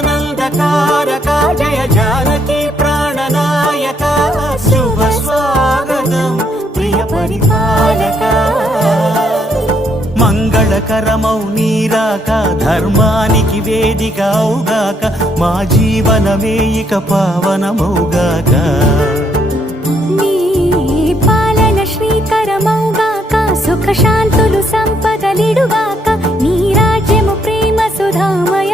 జగదానందకారక జయ జానకి ప్రాణనాయక శుభ స్వాగతం ప్రియ పరిపాలక మంగళకరమౌ నీరాక ధర్మానికి వేదిక అవుగాక మా జీవనమే ఇక పావనమౌగాక నీ పాలన శ్రీకరమౌగాక సుఖ శాంతులు సంపదలిడుగాక నీ రాజ్యము ప్రేమ సుధామయ